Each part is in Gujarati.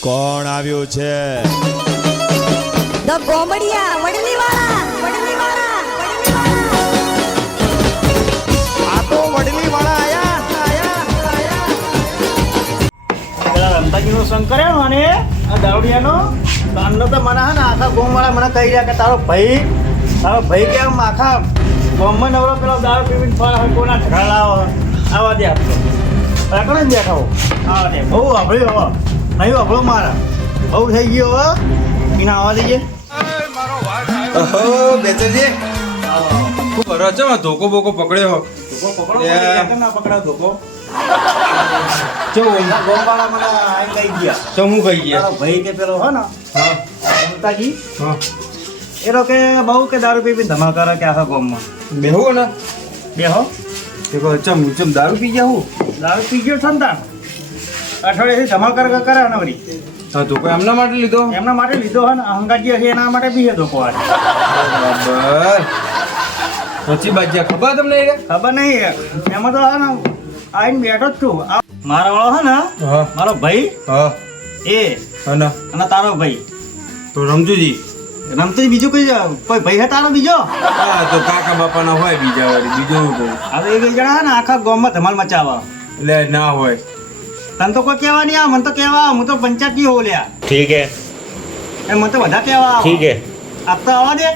કોણ આવ્યું છે? ધ ગોમડિયા વડલીવાળા આ તો વડલીવાળા આયા રમતાજીનો શંકર એનો અને આ દાવડિયાનો તારનો તો મને હે ને આખા ગોમવાળા મને કહી રહ્યા કે તારો ભાઈ કેમ આખા ગોમમાં નવરો પેલો દારૂ પીવીને ફળ હોય કોના ઝઘડા લાવો આવા દે આપતો કોને જ બેઠો આવા દે બહુ અભળ્યું હવે નહીં અભળો મારા બહુ થઈ ગયો હવે એના આવવા દઈએ ઓહો બેતરજી ખૂબ ભરો છો ધોકો બોકો પકડ્યો ના પકડાવ ધોકો ચો ગોમવાળા મને આઈ લઈ ગયા ચો હું ખાઈ ગયા તારો ભાઈ કે પેલો હો ને હા રમતાજી હા એ લોકો બહુ કે દારૂ પીને ધમાલ કરે કે આખા ગામમાં બેહું ને બેહો તે કહો ચમ દારૂ પી ગયા હું દારૂ પી ગયો છે ને તાર અઠવાડિયેથી ધમાલ કરે ને વળી હા તો કોઈ એમના માટે લીધો એમના માટે લીધો હોય ને અહંકારજી હશે એના માટે બી ધોકો આવે બરાબર પછી બાજ્યા ખબર તમને એ ખબર નહીં એમાં તો હે ને આવીને બેઠો જ છું મારા વાળો હે ને હા મારો ભાઈ હા એ અને તારો ભાઈ તો રમતુજી રમતો બીજું કોઈ ભાઈ હે તારો બીજો હા તો કાકા બાપાના હોય બીજા વાળી બીજું કોઈ હવે એ બે જણા હે ને આખા ગામમાં ધમાલ મચાવવા એટલે ના હોય તને તો કોઈ કહેવા નહીં આવે મને તો કહેવા હું તો પંચાયતી હોઉં લ્યા ઠીક હે એ મને તો બધા કહેવા આવે ઠીક હે આપતો આવવા દે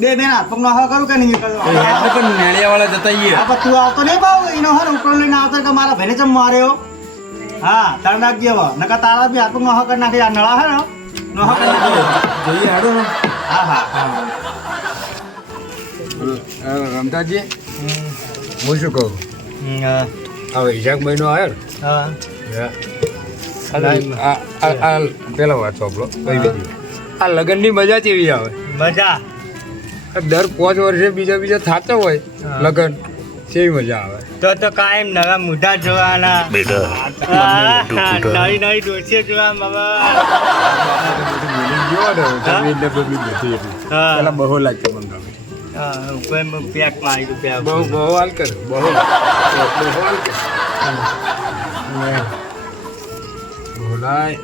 બે બેન હાથ પગ નાખવા કરું કે નહીં કરું એટલે પણ નેળિયાવાળા જતા આવીએ હા પણ તું આવતો નહીં ભાવ એનો હર ઉપર લઈને આવતો કે મારા ભાઈને ચમ માર્યો હા તાર નાખજે હવે નકા તારા બી હાથ પગ નાખવા કરી નાખે આ નળા હે ને નાખવા કરી નાખજે જોઈએ હાડો ને હા હા રમતાજી હું શું કહું હવે હિસાબ મહિનો આવ્યો હા ને આ પેલા વાત સાંભળો આ લગ્નની મજા કેવી આવે મજા દર 5 વર્ષે બીજા થતા હોય લગ્ન કેવી મજા આવે તો કાયમ નવા મોઢા જોવાના નવી નવી ડોસીઓ જોવા પેલા બહુ લાગતો મને ગમે પેક મારી રૂપિયા બહુ હાલ કરે બહુ હાલ કરે બોલાય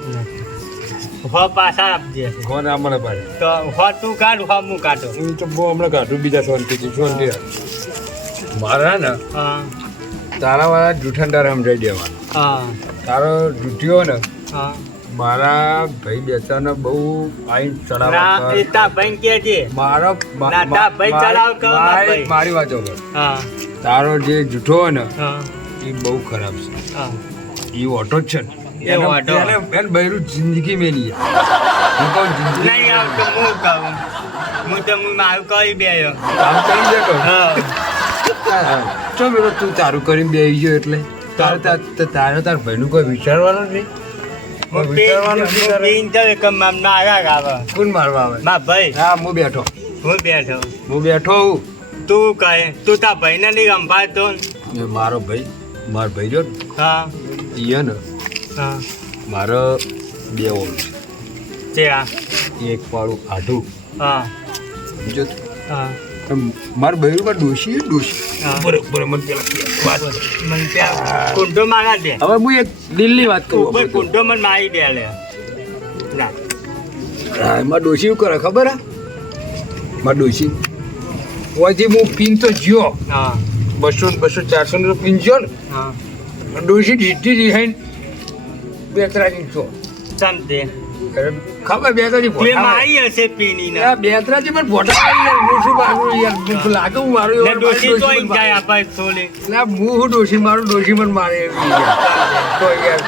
પાછા આપજે કોણ આમણે પાડે તો તું કાઢ હું કાઢો હું તો બહુ હમણાં કાઢું બીજા શાંતિથી શાંતિ મારા ને હા તારા વાળા જૂઠા તારા સમજાઈ દેવાના હા તારો જૂઠ્યો ને હા મારા ભાઈ બેચાને બહુ આઈન ચડાવ મારી વાતો કર તારો જે જૂઠો ને એ બહુ ખરાબ છે એ ઓટો જ છે ને એને બૈરું જિંદગી મેં નહીં આમ કરી દે કહું ચો બેરો તું તારું કરીને બેસી ગયો એટલે તારે તાર ભાઈનું કોઈ વિચારવાનું નહીં કોણ મારવા આવે હા હું બેઠો તું કહે તું તાર ભાઈને નહીં રંભાતો મારો ભાઈ જો હા ને હા મારો 2 ઓમ છે એક પાડું આઢું હા બીજો હા મારા ભાઈ પર ડોશી બરોબર મને પેલા કુંડો મારા દે હવે હું એક દિલની વાત કરું કુંડો મને મારી દે લે એમાં ડોશી શું કરે ખબર હે મારા ડોશી ઓથી હું પીન તો જ્યો હા 200 400 પીન જ્યો ને હા ડોશી જીતી રિહાઈન બેતરાજી છો સમજે ખબર બેતરાજી મારી હશે પીની ને બેતરાજી પણ ફોટા હું શું મારું યાર લાગે હું મારું ડોશી તો અહીં જાય આપણે થોડી ના હું ડોશી મારું ડોશી મને મારે એવી કોઈ યાર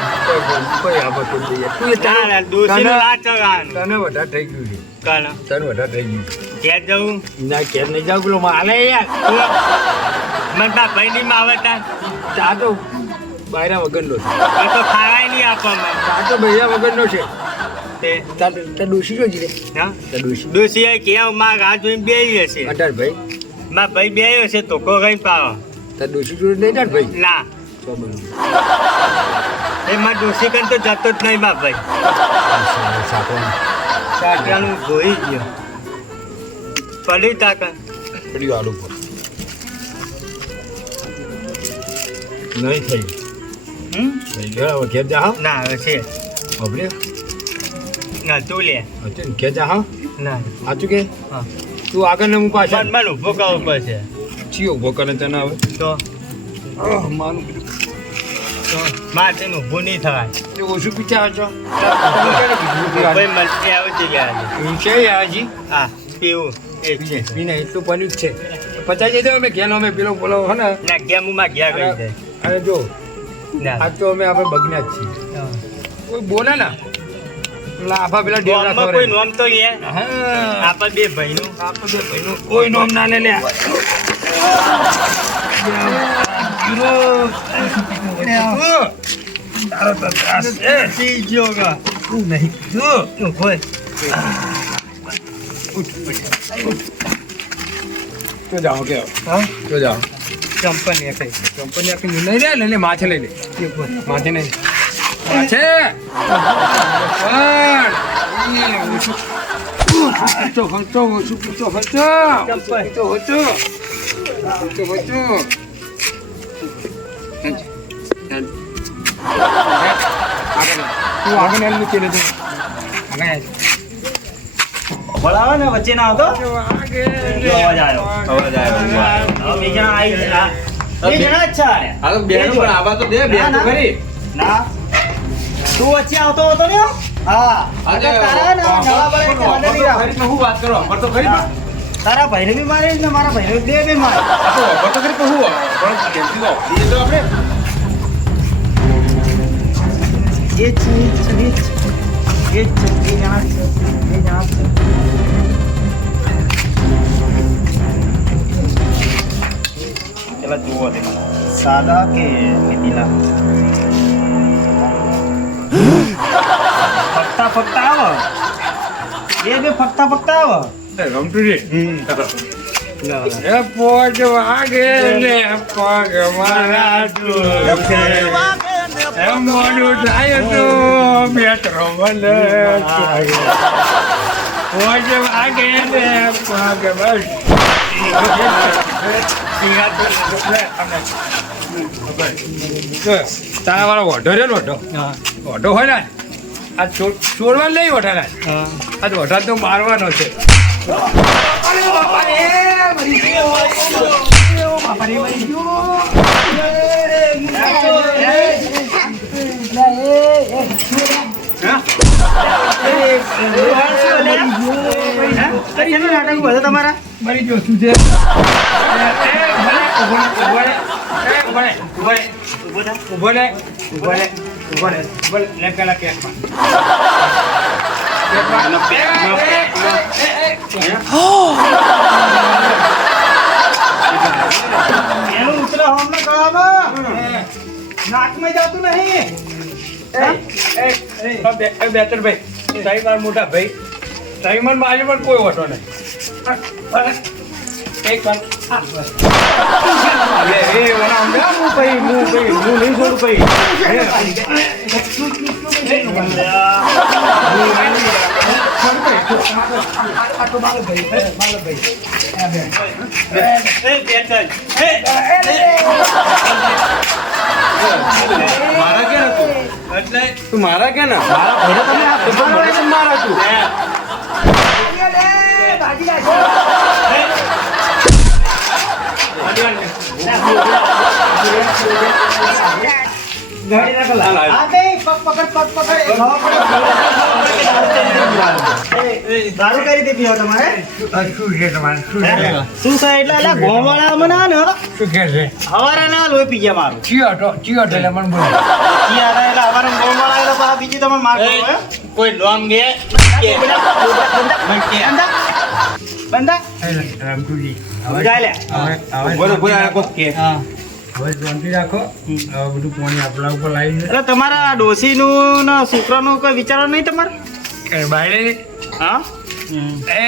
કોઈ આબત નથી યાર તું ના ડોશી નો લાચ ગાવાનું તને વધારે થઈ ગયું છે કાના તને વધારે થઈ ગયું ઘેર જવું ના ઘેર નહીં જાવ પેલો માલે યાર મને તાર ભાઈ ની માવતા ચા તો બાયરા વગરનો છે તો ખાવાય નહીં આપવામાં ચા તો ભૈયા વગરનો છે તે તાર ડોશી જો જીરે હા તાર ડોશી ડોશી કેવ માં ઘા જોઈને બેહી હશે અઢાર ભાઈ માં ભાઈ બેહી હશે તો કો ગઈ પાવ તાર ડોશી જોડે નહીં તાર ભાઈ ના તો બનું એ માં ડોશી કન તો જતો જ નહીં માં ભાઈ સાકરાનું ધોઈ ગયો પડી તાકા પડી આલુ પર નહીં થઈ હમ થઈ ગયા હવે ઘેર જા ના હવે છે બબલે ના તું લે અચ્છા કે જા હા ના સાચું કે હા. તું આગળ ને હું પાછળ મને ઉભો કરવો પડશે ચી ઉભો કરે તને હવે તો માનું મારે ઊભું નહીં થાય એ ઓછું પીચા છો ભાઈ મરચી આવે છે યાર છે હાજી હા પીવું એ છે પીને એટલું બન્યું જ છે પચાસ દે અમે ઘેનો અમે પેલો બોલો હે ને ના ગયા મુમાં ગયા ગઈ છે અને જો ના આજ તો અમે આપણે બગના જ છીએ કોઈ બોલે ને પેલા આભા પેલા ડેવડા નોમમાં કોઈ નોમ તો લે હા આપણે બે ભાઈનું આપણે બે ભાઈનું કોઈ નોમ ના લે લે તારો તો ત્રાસ છે પી ગયો ગા તું નહીં તું ભાઈ તો જાઓ કે હા તો જાઓ કંપની કઈ કંપની આખી નહીં રે ને માથે લઈ લે માથે નહીં માથે બોલાવો ને વચ્ચે ના આવતો અવાજ આવ્યો અવાજ આવ્યો બે જણા આવી ગયા બે જણા જ છે આયા. આ તો બેનો પણ આવા તો દે બે તો ખરી ના તું વચ્ચે આવતો હતો ને હા આજે તારા ને નવા પડે એટલે મને નહીં રાખો. ખરી તો હું વાત કરો અમર તો ખરી પણ તારા ભાઈને બી મારે ને મારા ભાઈને બે બી મારે આ તો અમર તો ખરી પણ હું પણ કેમથી તો એ તો આપણે એ જ છે એ જ છે બે જણા જ છે બે જણા જ છે. પેલા જુઓ તે સાદા કે લીલા ફક્તા ફક્તા આવો એ બે ફક્તા ફક્તા આવો રમતું રે એ પોજ વાગે ને પગ મારા દુખે એ મોડું થાય તો બેટરો મને પોજ વાગે ને પગ બસ તારા વાળો ઓઢો રે ને ઓઢો હોય ને આ છોડવા નહીં ઓઢાના આ તો ઓઢા તો મારવાનો છે તમારા મારી જો શું છે ઉભો લે લે પેલા કેકમાં એનું ઉતરે હમણાં ગળામાં નાકમાં જતું નહીં બેટર ભાઈ સાઈ માર મોટા ભાઈ સાઈ માર મારી પણ કોઈ ઓટો નહીં એક વાર એ વણા હું નહીં છોડું મારા કે તું એટલે તું મારા કે ના મારા તું દારૂ કઈ રીતે પીવો તમારે શું છે તમારે શું છે શું છે એટલે અલા ગોમવાળા મને ને શું કે છે હવારે ના લોહી પી ગયા મારું ચિયોટો એટલે મને બોલે ઈ આરા એટલે હવારે ગોમવાળા એટલે પાછા બીજી તમે માર કરો કોઈ નોમ ગે બંદા રામતુજી જાય લે બોલો બોલો આ કોક કે હા હવે શાંતિ રાખો હવે બધું પાણી આપણા ઉપર લાવી એટલે તમારા ડોશીનું ને છોકરાનું કોઈ વિચારો નહીં તમારે દે બાયડી હા એ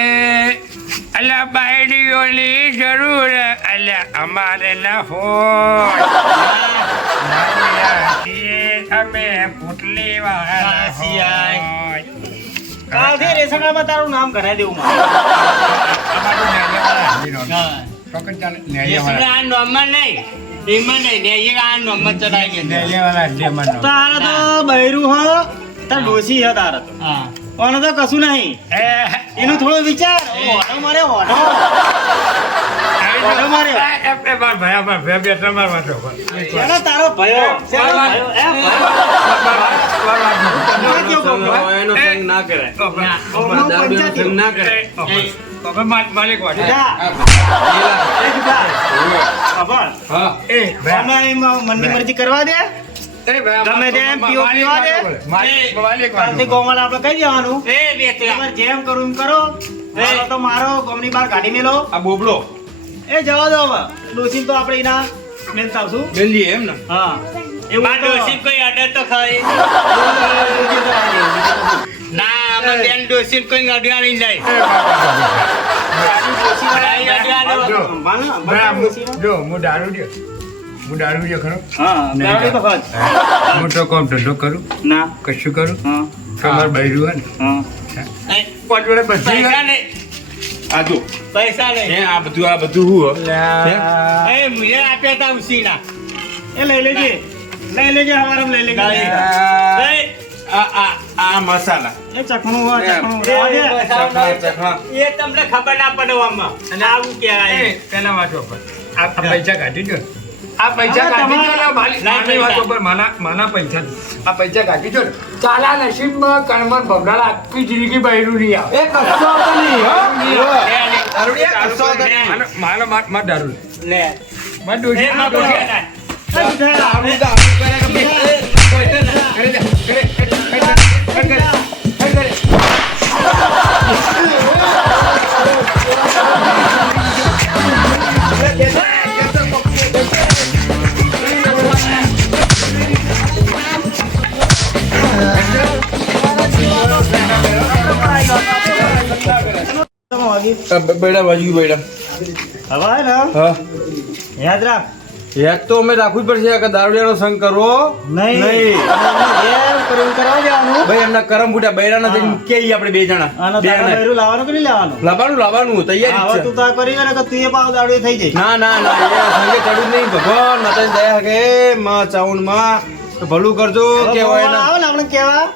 અલ્યા બાયડીઓની જરૂર અલ્યા અમારે ના હોય અમે પુટલી વાળા હોય કાલથી રેશનકાર્ડમાં તારું નામ કરાવી દેવું મારે તારા તો બૈરું હ તાર ડોશી હ તારા તો ઓનો તો કશું નહીં એનું થોડું વિચાર ઓઢો મારે ઓઢો ચાલો તારો ભયો ચાલો ભયો એ ભયો એનો સંગ ના કરાય દારૂડિયાનો સંગ ના કરાય માલિક વાટે જુદા એ જુદા ખબર હા એ અમે મનની મરજી કરવા દે ગમે તેમ પીવા દે માલિક કાલથી ગોમાલ આપણે કહી દેવાનું તમારે જેમ કરું એમ કરો મારો તો મારો ગોમની બહાર કાઢી મેલો આ બોબડો એ જવા દો હવે ડોસી તો આપણે એના મેન આવશું બેલીએ એમ ને હા એવું તો કોઈ અડે તો ખરી ના અમે બેન ડોસી કોઈ અડ્યાણી નહીં જો હું દારૂ ખરો હા દારૂ તો ખર્ચ હું તો કોમ ધંધો કરું ના કશું કરું હા તમારે બૈરું હોય ને હા પાંચ વર્ષ બધી પૈસા નહીં આ જો પૈસા નહીં હે આ બધું હું એ મુજે આપ્યા તા ઉસીના એ લઈ લેજે હવારમ લઈ લેજે આ મસાલા એ ચખણું હોય ચખણું ચખા એ તમને ખબર ના પડે આમાં અને આવું કહેવાય પેલા વાંચો પર આ પૈસા કાઢી દો આ પૈસા કાઢી દો ને નાની વાતો પર માના પૈસા આ પૈસા કાઢી દો ચાલા નસીબમાં કણમર ભગડાળ આખી જિંદગી બહેરું નહીં આવે એ કશો તો નહીં હો દારૂડિયા કશો તો નહીં મારા દારૂ લે મારા ડોશી એમાં તો છે ને. બેડા બાજુ બેડા હવે હે ને હા યાદ રાખ યાદ તો અમે રાખવું જ પડશે કે દારૂડિયાનો સંગ કરવો નહીં નહીં. જેમ કરું એમ કરવા દેવાનું ભાઈ એમના કરમ ફૂટ્યા બૈરાના જઈને કે આપણે બે જણા આનો બે તારા જણા. બૈરું લાવવાનું કે નહીં લાવવાનું લાવવાનું તૈયારી હવે જ તું છે તાર કરી ને કે તું એ પાવ દાડો થઈ જઈ ના ના ના એ સંગે ચડવું નહીં ભગવાન માતાની દયા કે માં ચાઉન માં તો ભલું કરજો કે હોય ને આવે ને આપણે કેવા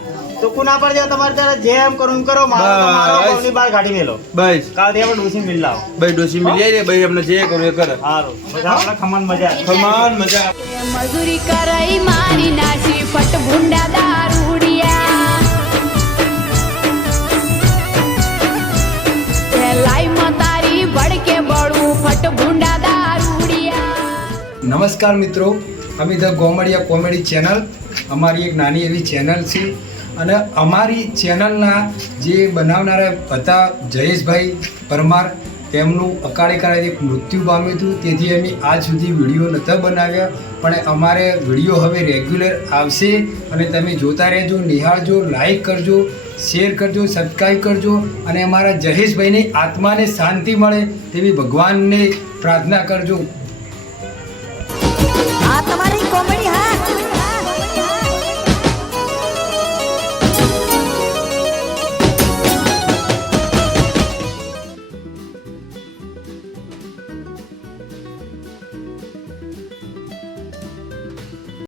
તો કુના પર જાવ તમારે ત્યારે જેમ કરું એમ કરો મારો તો મારો બસ. ઘરની બહાર કાઢી મેલો બસ કાલથી આપણે ડોસી મિલ લાવો ભાઈ ડોસી મિલી જાય ભાઈ અમને જે કરું એ કરે સારું મજા આપણે ખમણ મજા આવે. ખમાન મજા મજૂરી કરાઈ મારી નાસી ફટ ભૂંડા દારૂડિયા લાઈ મતારી ભડકે બળું ફટ ભૂંડા દારૂડિયા નમસ્કાર મિત્રો અમે ધ ગોમડિયા કોમેડી ચેનલ અમારી એક નાની એવી ચેનલ છે અને અમારી ચેનલના જે બનાવનારા હતા જયેશભાઈ પરમાર તેમનું અકાળે કાળે એક મૃત્યુ પામ્યું હતું તેથી અમે આજ સુધી વિડીયો નહોતા બનાવ્યા પણ અમારે વિડીયો હવે રેગ્યુલર આવશે અને તમે જોતા રહેજો નિહાળજો લાઈક કરજો શેર કરજો સબસ્ક્રાઈબ કરજો અને અમારા જયેશભાઈની આત્માને શાંતિ મળે તેવી ભગવાનને પ્રાર્થના કરજો આ તમારી કોમેડી